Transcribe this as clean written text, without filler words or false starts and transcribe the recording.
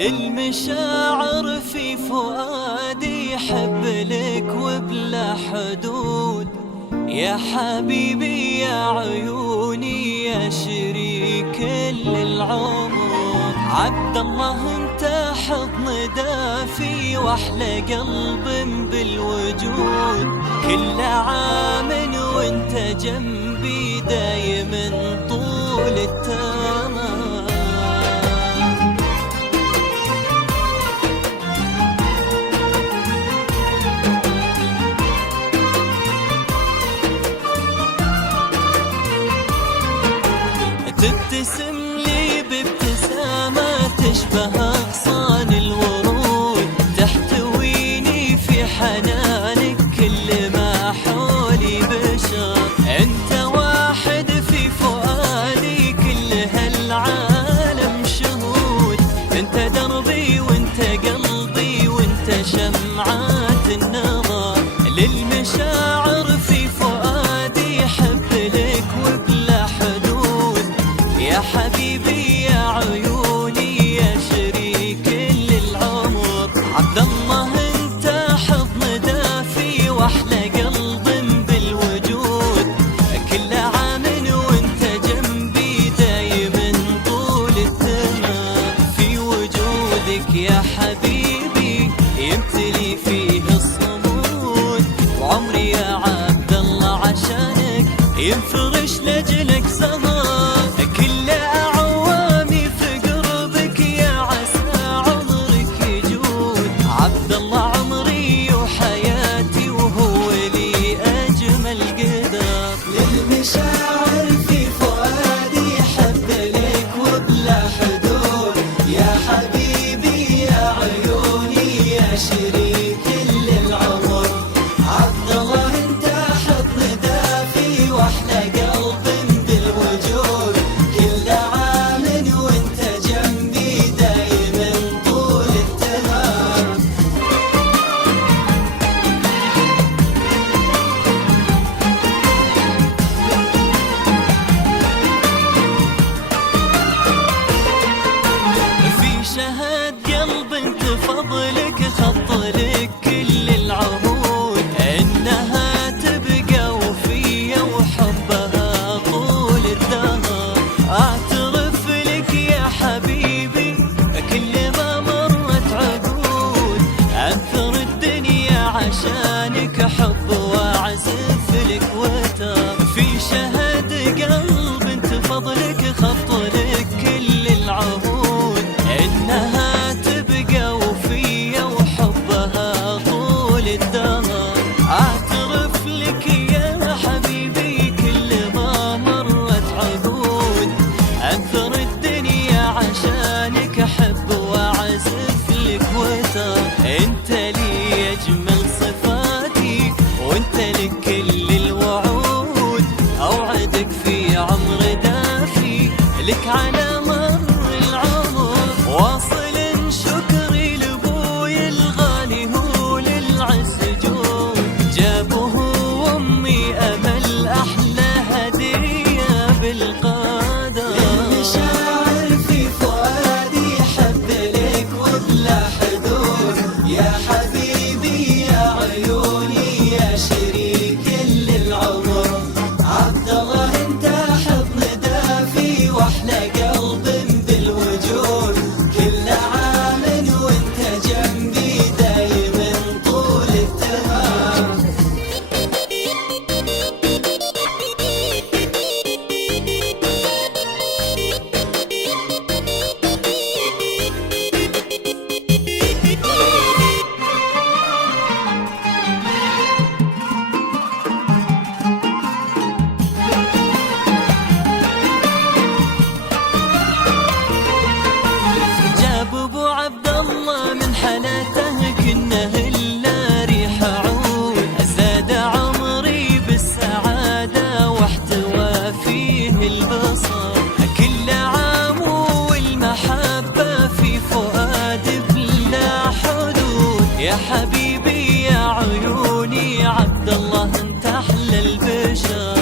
للمشاعر في فؤادي حب لك وبلا حدود. يا حبيبي يا عيوني يا شريك للعمر، عبد الله انت حضن دافي واحلى قلب بالوجود. كل عام وانت جنبي دايما طول التمام. تبتسم لي بابتسامة تشبه أغصان الورود، تحتويني في حنانك كل ما حولي بشر. أنت واحد في فؤادي كل هالعالم شهود. أنت دربي وأنت قلبي وأنت شمعات النظر. للمشاعر في فؤادي حب لك وبلا حدود. يا حبيبي يا عيوني يا شريك للعمر، عبد الله انت حضن دافي واحلى قلب بالوجود. كل عام وانت جنبي دايما طول التمام. في وجودك يا حبيبي يمتلي فيه الصمود، وعمري يا عبد الله عشانك ينفرش لجلك زهر. كل أعوامي في قربك يا عسى عمرك يجود. عبد الله عمري وحياتي وهو لي أجمل قدر. للمشاعر في فؤادي حب لك وبلا حدود. يا حبيبي يا عيوني يا شريك للعمر، عبد الله انت حضن دافي واحلى قلب بالوجود. كل عام وانت جنبي دايما طول التمام. في شهاد قلب انت فضلك خط لك كل العهود، انها تبقى وفية وحبها طول الدهر. اعترف لك يا حبيبي كل ما مرت عقود، انثر الدنيا عشانك حب واعزف لك وتر. في شهاد قلب انت فضلك خط لك كل العهود، انها تبقى وفية وحبها طول الدهر. اعترف لك يا حبيبي كل ما مرت عقود، انثر الدنيا عشانك احب واعزف لك وتر. انت لي اجمل صفاتي وانت لك كل الوعود، اوعدك في عمر دافي لك على مر العمر. واصل شكري لابوي الغالي هو للعز جود، جابه وامي امل احلى هديه بالقدر. المشاعر في فؤادي حب لك وبلا حدود. يا حبيبي يا عيوني يا شريك للعمر، عبد الله انت حضن دافي واحلى قلب بالوجود. كل عام وانت جنبي دايما طول التمام. جاب ابو عبد الله من حالته كنه الا ريح عود، زاد عمري بالسعاده واحتوى فيه البصر. كل عام والمحبه في فؤاد بلا حدود. يا حبيبي يا عيوني عبد الله انت احلى البشر.